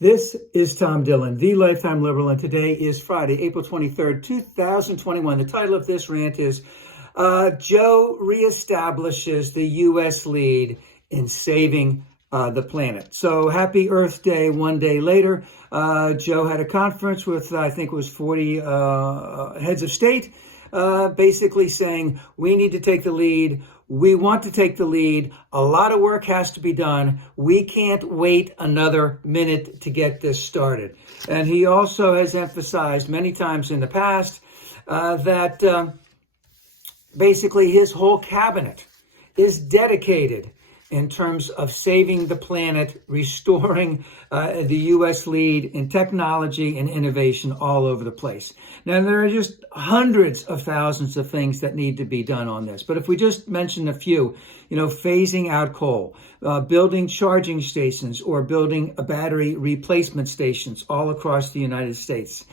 This is Tom Dillon, the Lifetime Liberal, and today is Friday, April 23rd, 2021. The title of this rant is Joe reestablishes the U.S. lead in saving the planet. So happy Earth Day one day later. Joe had a conference with, I think it was 40 heads of state, basically saying we need to take the lead. We want to take the lead. A lot of work has to be done. We can't wait another minute to get this started. And he also has emphasized many times in the past that basically his whole cabinet is dedicated in terms of saving the planet, restoring the U.S. lead in technology and innovation all over the place. Now, there are just hundreds of thousands of things that need to be done on this. But if we just mention a few, phasing out coal, building charging stations or building battery replacement stations all across the United States,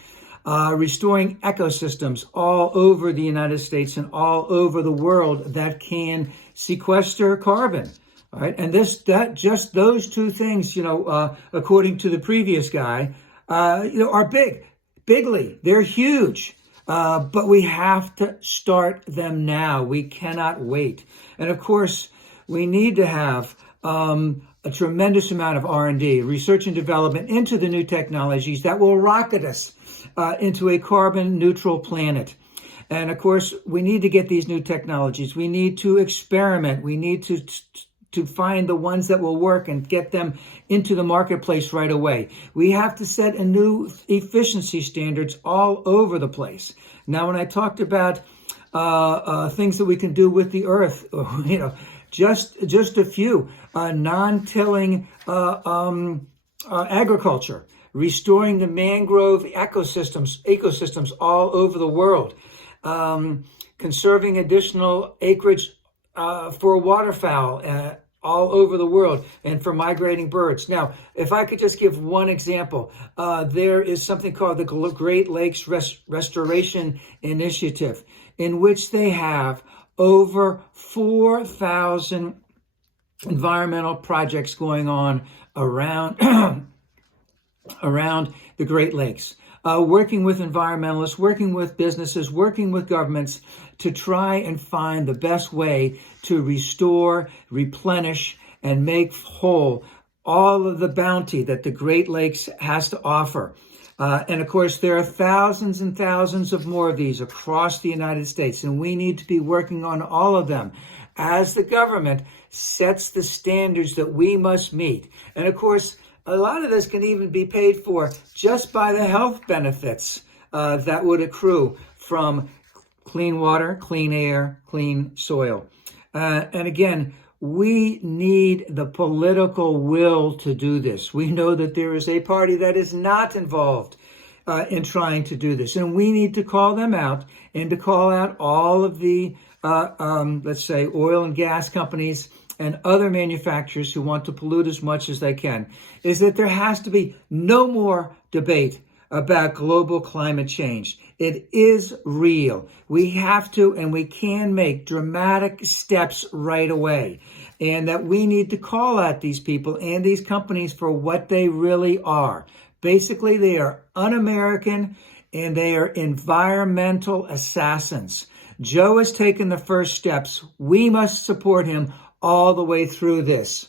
restoring ecosystems all over the United States and all over the world that can sequester carbon. All right, and just those two things, according to the previous guy, are bigly. They're huge, but we have to start them now. We cannot wait. And of course, we need to have a tremendous amount of R&D, research and development into the new technologies that will rocket us into a carbon neutral planet. And of course, we need to get these new technologies. We need to experiment. We need to find the ones that will work and get them into the marketplace right away. We have to set a new efficiency standards all over the place. Now, when I talked about things that we can do with the earth, just a few, non-tilling agriculture, restoring the mangrove ecosystems all over the world, conserving additional acreage for waterfowl all over the world and for migrating birds. Now, if I could just give one example, there is something called the Great Lakes Restoration Initiative, in which they have over 4,000 environmental projects going on around the Great Lakes. Working with environmentalists, working with businesses, working with governments to try and find the best way to restore, replenish, and make whole all of the bounty that the Great Lakes has to offer. And of course, there are thousands and thousands of more of these across the United States, and we need to be working on all of them as the government sets the standards that we must meet. And of course, a lot of this can even be paid for just by the health benefits that would accrue from clean water, clean air, clean soil. And again, we need the political will to do this. We know that there is a party that is not involved in trying to do this. And we need to call them out and to call out all of the, let's say, oil and gas companies and other manufacturers who want to pollute as much as they can, is that there has to be no more debate about global climate change. It is real. We have to and we can make dramatic steps right away. And that we need to call out these people and these companies for what they really are. Basically, they are un-American and they are environmental assassins. Joe has taken the first steps. We must support him all the way through this.